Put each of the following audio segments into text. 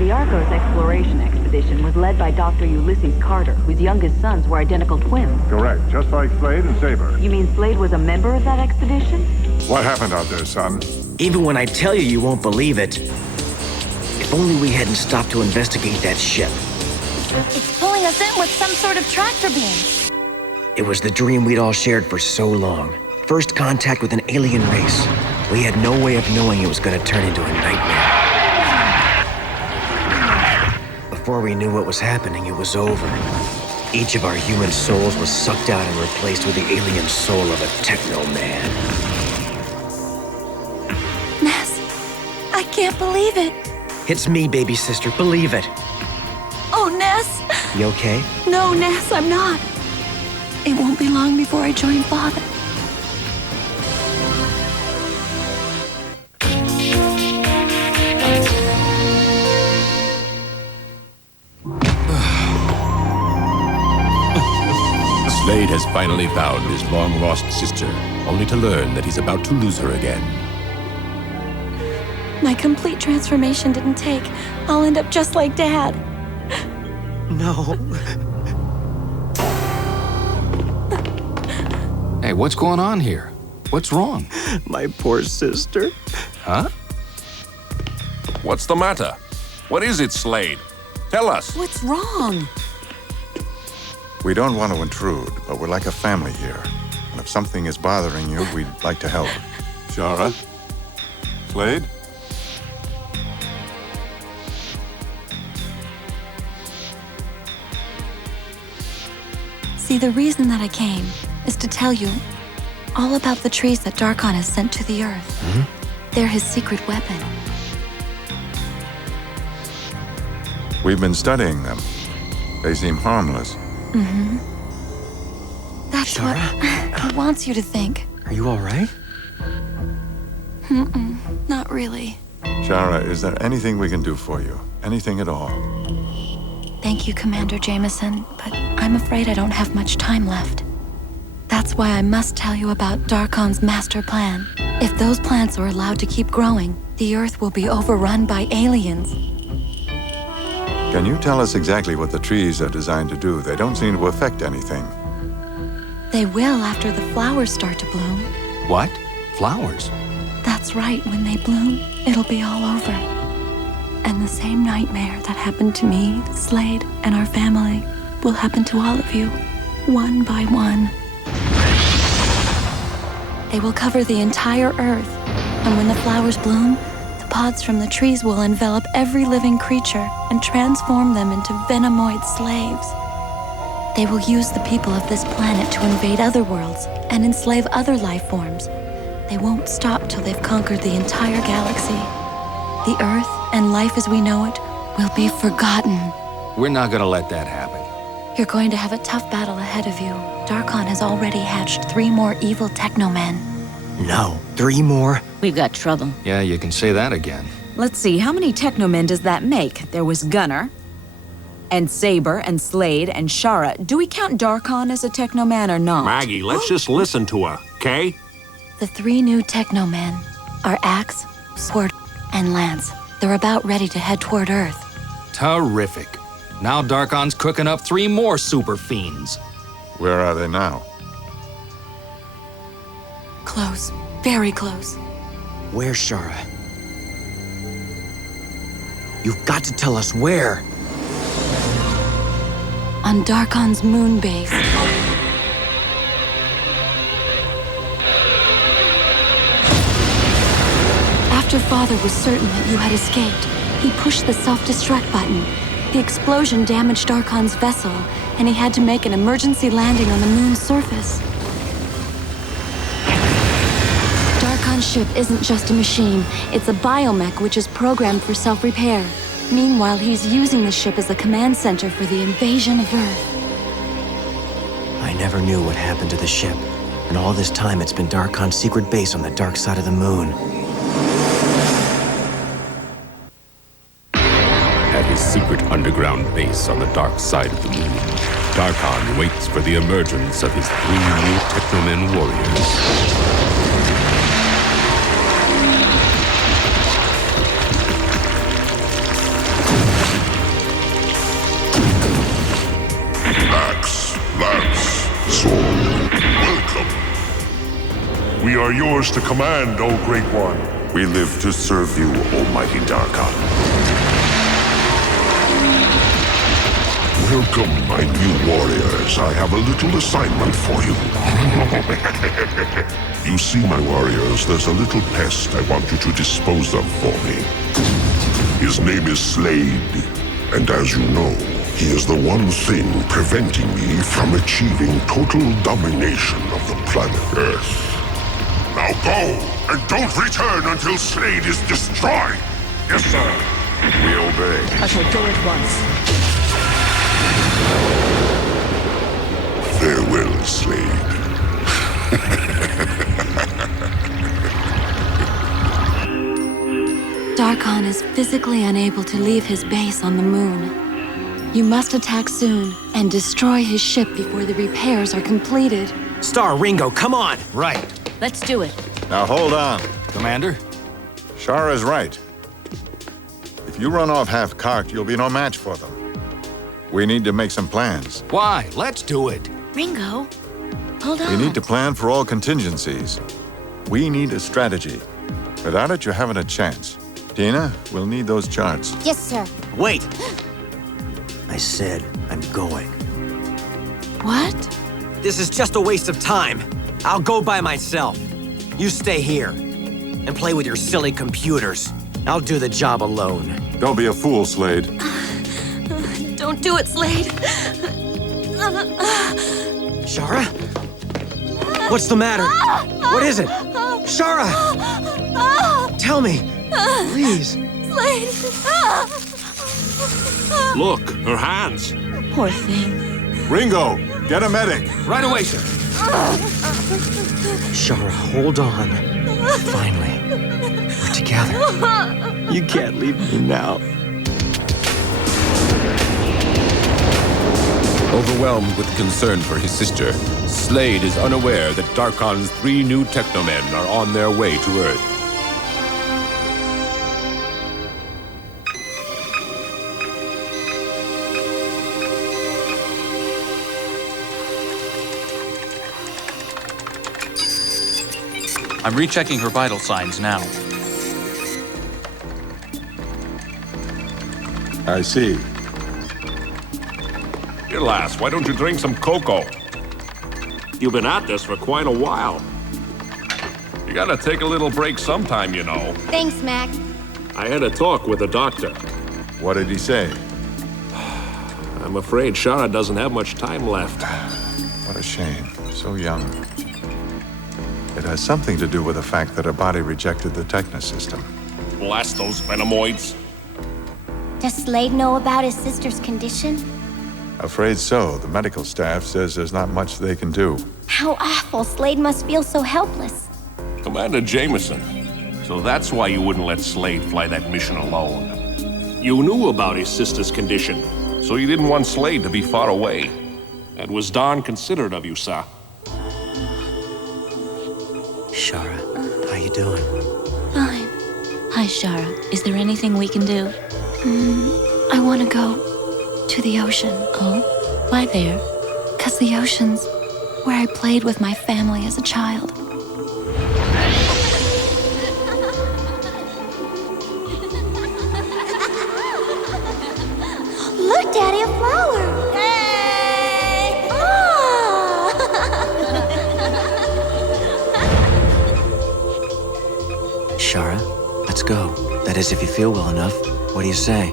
The Arcos exploration expedition was led by Dr. Ulysses Carter, whose youngest sons were identical twins. Correct, just like Slade and Saber. You mean Slade was a member of that expedition? What happened out there, son? Even when I tell you, you won't believe it. If only we hadn't stopped to investigate that ship. It's pulling us in with some sort of tractor beam. It was the dream we'd all shared for so long. First contact with an alien race. We had no way of knowing it was going to turn into a nightmare. Before we knew what was happening, it was over. Each of our human souls was sucked out and replaced with the alien soul of a Teknoman. Ness, I can't believe it. It's me, baby sister. Believe it. Oh, Ness. You okay? No, Ness, I'm not. It won't be long before I join Father. Slade has finally found his long-lost sister, only to learn that he's about to lose her again. My complete transformation didn't take. I'll end up just like Dad. No. Hey, what's going on here? What's wrong? My poor sister. Huh? What's the matter? What is it, Slade? Tell us. What's wrong? We don't want to intrude, but we're like a family here. And if something is bothering you, we'd like to help. Shara? Slade? See, the reason that I came is to tell you all about the trees that Darkon has sent to the Earth. Mm-hmm. They're his secret weapon. We've been studying them. They seem harmless. Mm-hmm. That's Shara? what he wants you to think. Are you all right? Mm-mm, not really. Shara, is there anything we can do for you? Anything at all? Thank you, Commander Jameson, but I'm afraid I don't have much time left. That's why I must tell you about Darkon's master plan. If those plants are allowed to keep growing, the Earth will be overrun by aliens. Can you tell us exactly what the trees are designed to do? They don't seem to affect anything. They will after the flowers start to bloom. What? Flowers? That's right, when they bloom, it'll be all over. And the same nightmare that happened to me, Slade, and our family will happen to all of you, one by one. They will cover the entire Earth, and when the flowers bloom, the pods from the trees will envelop every living creature and transform them into venomoid slaves. They will use the people of this planet to invade other worlds and enslave other life forms. They won't stop till they've conquered the entire galaxy. The Earth and life as we know it will be forgotten. We're not gonna let that happen. You're going to have a tough battle ahead of you. Darkon has already hatched 3 more evil Teknomen. No. 3 more? We've got trouble. Yeah, you can say that again. Let's see, how many Teknomen does that make? There was Gunner, and Saber, and Slade, and Shara. Do we count Darkon as a Teknoman or not? Maggie, let's just listen to her, okay? The 3 new Teknomen are Axe, Sword, and Lance. They're about ready to head toward Earth. Terrific. Now Darkon's cooking up 3 more super fiends. Where are they now? Close. Very close. Where's Shara? You've got to tell us where. On Darkon's moon base. After Father was certain that you had escaped, he pushed the self-destruct button. The explosion damaged Darkon's vessel, and he had to make an emergency landing on the moon's surface. Darkon's ship isn't just a machine, it's a biomech which is programmed for self-repair. Meanwhile, he's using the ship as a command center for the invasion of Earth. I never knew what happened to the ship. And all this time, it's been Darkon's secret base on the dark side of the moon. At his secret underground base on the dark side of the moon, Darkon waits for the emergence of his 3 new Teknomen warriors. We are yours to command, O Great One. We live to serve you, Almighty Darkon. Welcome, my new warriors. I have a little assignment for you. You see, my warriors, there's a little pest I want you to dispose of for me. His name is Slade, and as you know, he is the one thing preventing me from achieving total domination of the planet Earth. Now go, and don't return until Slade is destroyed! Yes, sir. We obey. I shall go at once. Farewell, Slade. Darkon is physically unable to leave his base on the moon. You must attack soon and destroy his ship before the repairs are completed. Star, Ringo, come on! Right. Let's do it. Now hold on. Commander? Shara's right. If you run off half-cocked, you'll be no match for them. We need to make some plans. Why? Let's do it. Ringo, hold on. We need to plan for all contingencies. We need a strategy. Without it, you haven't a chance. Tina, we'll need those charts. Yes, sir. Wait! I said I'm going. What? This is just a waste of time. I'll go by myself. You stay here and play with your silly computers. I'll do the job alone. Don't be a fool, Slade. Don't do it, Slade. Shara? What's the matter? What is it? Shara! Tell me, please. Slade! Look, her hands. Poor thing. Ringo, get a medic. Right away, sir. Shara, hold on. Finally, we're together. You can't leave me now. Overwhelmed with concern for his sister, Slade is unaware that Darkon's 3 new Teknomen are on their way to Earth. I'm rechecking her vital signs now. I see. Here, lass, why don't you drink some cocoa? You've been at this for quite a while. You gotta take a little break sometime, you know. Thanks, Mac. I had a talk with the doctor. What did he say? I'm afraid Shara doesn't have much time left. What a shame. So young. It has something to do with the fact that her body rejected the Techno system. Blast those venomoids. Does Slade know about his sister's condition? Afraid so. The medical staff says there's not much they can do. How awful. Slade must feel so helpless. Commander Jameson. So that's why you wouldn't let Slade fly that mission alone. You knew about his sister's condition, so you didn't want Slade to be far away. That was darn considerate of you, sir. Shara, how you doing? Fine. Hi, Shara. Is there anything we can do? I want to go to the ocean. Oh? Why there? 'Cause the ocean's where I played with my family as a child. Look, Daddy, a flower! Hey! Oh! Shara, let's go. That is, if you feel well enough. What do you say?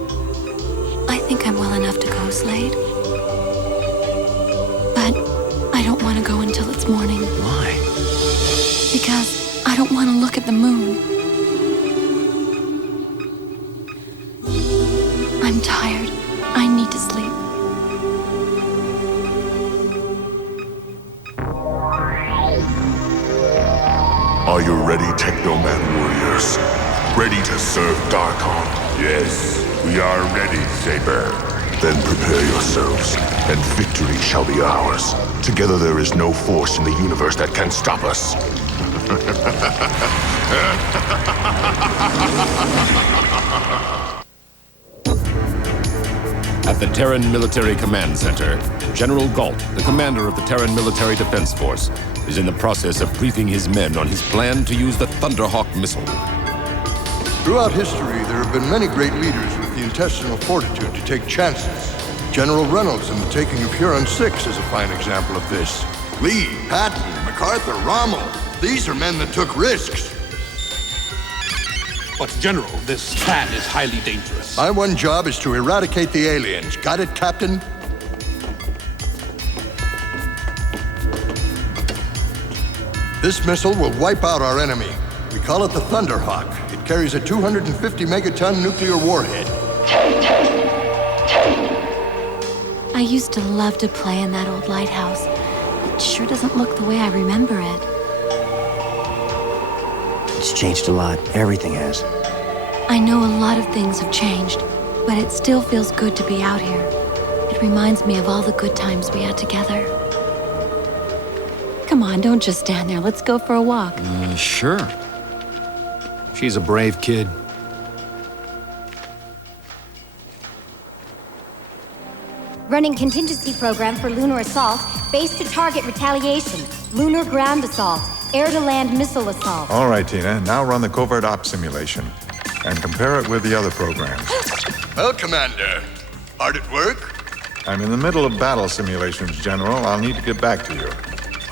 I think I'm well enough to go, Slade. But I don't want to go until it's morning. Why? Because I don't want to look at the moon. I'm tired. I need to sleep. Are you ready, Teknoman warriors? Ready to serve Darkon? Yes, we are ready, Saber. Then prepare yourselves, and victory shall be ours. Together there is no force in the universe that can stop us. At the Terran Military Command Center, General Galt, the commander of the Terran Military Defense Force, is in the process of briefing his men on his plan to use the Thunderhawk missile. Throughout history, there have been many great leaders with the intestinal fortitude to take chances. General Reynolds in the taking of Huron 6 is a fine example of this. Lee, Patton, MacArthur, Rommel. These are men that took risks. But General, this plan is highly dangerous. My one job is to eradicate the aliens. Got it, Captain? This missile will wipe out our enemy. We call it the Thunderhawk. It carries a 250 megaton nuclear warhead. I used to love to play in that old lighthouse. It sure doesn't look the way I remember it. It's changed a lot. Everything has. I know a lot of things have changed, but it still feels good to be out here. It reminds me of all the good times we had together. Come on, don't just stand there. Let's go for a walk. Sure. She's a brave kid. Running contingency program for lunar assault, base to target retaliation, lunar ground assault, air-to-land missile assault. All right, Tina, now run the covert ops simulation and compare it with the other programs. Well, Commander, hard at work? I'm in the middle of battle simulations, General. I'll need to get back to you.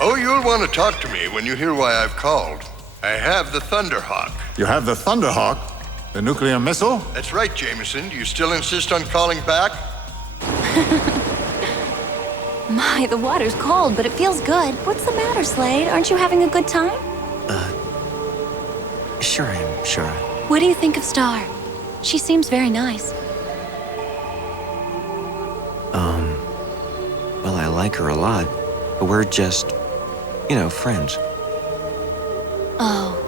Oh, you'll want to talk to me when you hear why I've called. I have the Thunderhawk. You have the Thunderhawk? The nuclear missile? That's right, Jameson. Do you still insist on calling back? My, the water's cold, but it feels good. What's the matter, Slade? Aren't you having a good time? Sure I am, Shara. What do you think of Star? She seems very nice. Well, I like her a lot, but we're just, friends. Oh.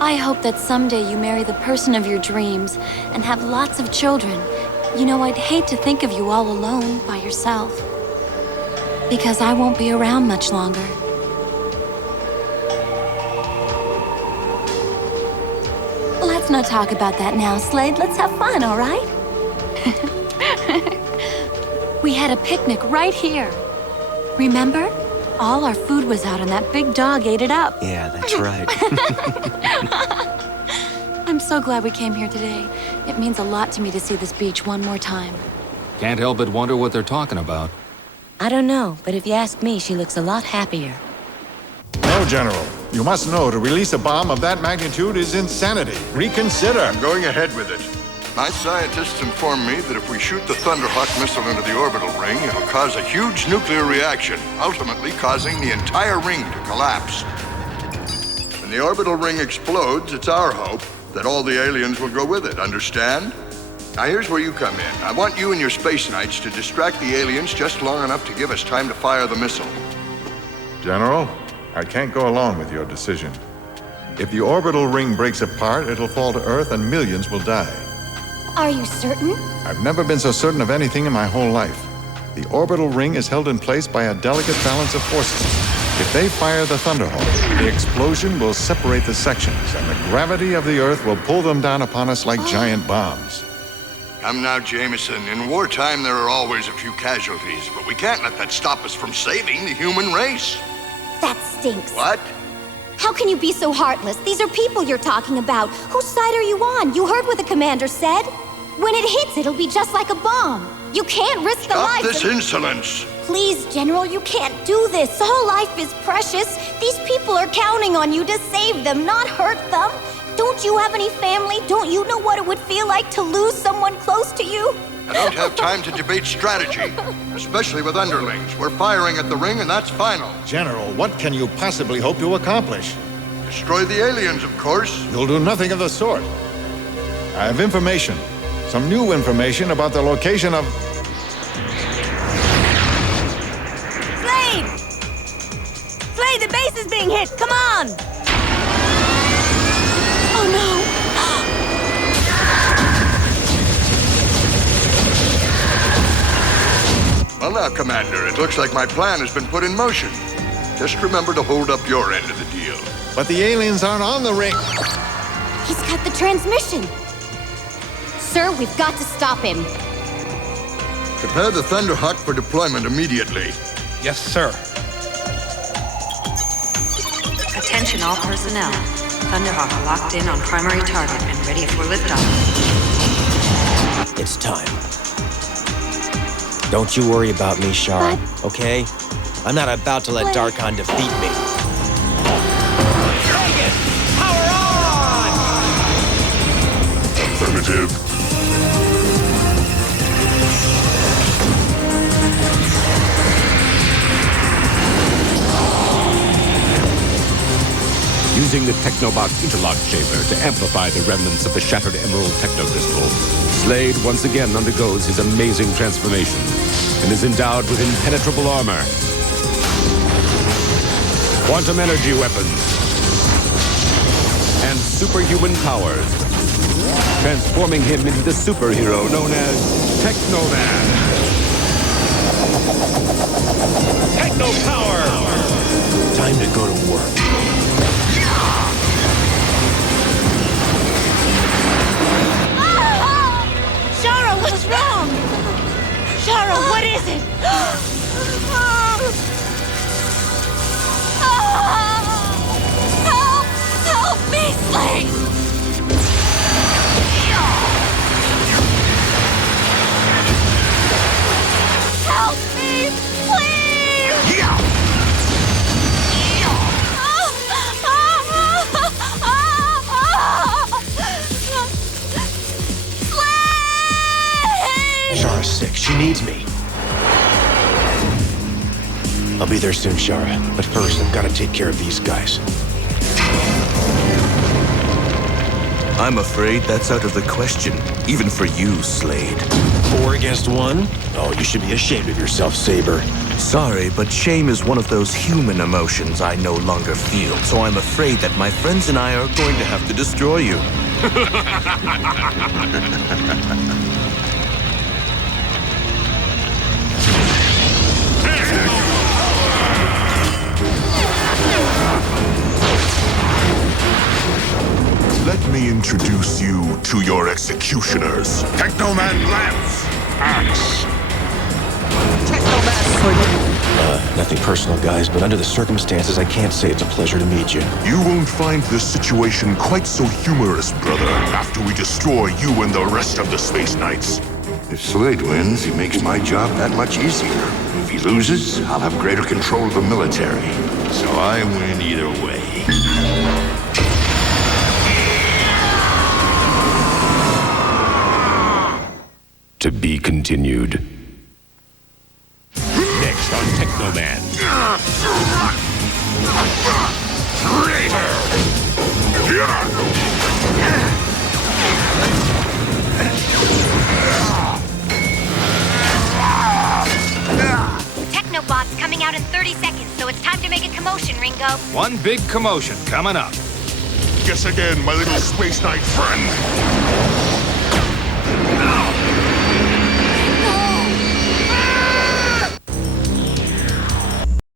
I hope that someday you marry the person of your dreams and have lots of children. You know, I'd hate to think of you all alone by yourself. Because I won't be around much longer. Let's not talk about that now, Slade. Let's have fun, all right? We had a picnic right here. Remember? All our food was out and that big dog ate it up. Yeah, that's right. I'm so glad we came here today. It means a lot to me to see this beach one more time. Can't help but wonder what they're talking about. I don't know, but if you ask me, she looks a lot happier. No, General. You must know to release a bomb of that magnitude is insanity. Reconsider. I'm going ahead with it. My scientists inform me that if we shoot the Thunderhawk missile into the orbital ring, it'll cause a huge nuclear reaction, ultimately causing the entire ring to collapse. When the orbital ring explodes, it's our hope that all the aliens will go with it, understand? Now here's where you come in. I want you and your space knights to distract the aliens just long enough to give us time to fire the missile. General, I can't go along with your decision. If the orbital ring breaks apart, it'll fall to Earth and millions will die. Are you certain? I've never been so certain of anything in my whole life. The orbital ring is held in place by a delicate balance of forces. If they fire the Thunderhawk, the explosion will separate the sections, and the gravity of the Earth will pull them down upon us like giant bombs. Come now, Jameson. In wartime, there are always a few casualties, but we can't let that stop us from saving the human race. That stinks. What? How can you be so heartless? These are people you're talking about. Whose side are you on? You heard what the commander said. When it hits, it'll be just like a bomb. You can't risk the lives of... Stop this insolence! Please, General, you can't do this. All life is precious. These people are counting on you to save them, not hurt them. Don't you have any family? Don't you know what it would feel like to lose someone close to you? I don't have time to debate strategy, especially with underlings. We're firing at the ring, and that's final. General, what can you possibly hope to accomplish? Destroy the aliens, of course. You'll do nothing of the sort. I have information. Some new information about the location of... Slade! Slade, the base is being hit! Come on! Oh, no! Well now, Commander, it looks like my plan has been put in motion. Just remember to hold up your end of the deal. But the aliens aren't on the ring. He's got the transmission. Sir, we've got to stop him. Prepare the Thunderhawk for deployment immediately. Yes, sir. Attention all personnel. Thunderhawk locked in on primary target and ready for liftoff. It's time. Don't you worry about me, Shara, okay? I'm not about to let Darkon defeat me. Dragon! Power on! Affirmative. Using the Technobot's interlock chamber to amplify the remnants of the shattered emerald technocrystal, Slade once again undergoes his amazing transformation and is endowed with impenetrable armor, quantum energy weapons, and superhuman powers, transforming him into the superhero known as Teknoman. Techno power! Time to go to work. Shara, what's wrong? Shara, what is it? Help! Help me, Slade! Help me, please! Shara's sick. She needs me. I'll be there soon, Shara. But first, I've got to take care of these guys. I'm afraid that's out of the question, even for you, Slade. 4 against 1? Oh, you should be ashamed of yourself, Saber. Sorry, but shame is one of those human emotions I no longer feel, so I'm afraid that my friends and I are going to have to destroy you. Let me introduce you to your executioners. Teknoman Lance! Axe! Nothing personal, guys, but under the circumstances, I can't say it's a pleasure to meet you. You won't find this situation quite so humorous, brother, after we destroy you and the rest of the Space Knights. If Slade wins, he makes my job that much easier. If he loses, I'll have greater control of the military. So I win either way. To be continued. Next on Teknoman. Technobot's coming out in 30 seconds, so it's time to make a commotion, Ringo. One big commotion coming up. Guess again, my little Space Knight friend.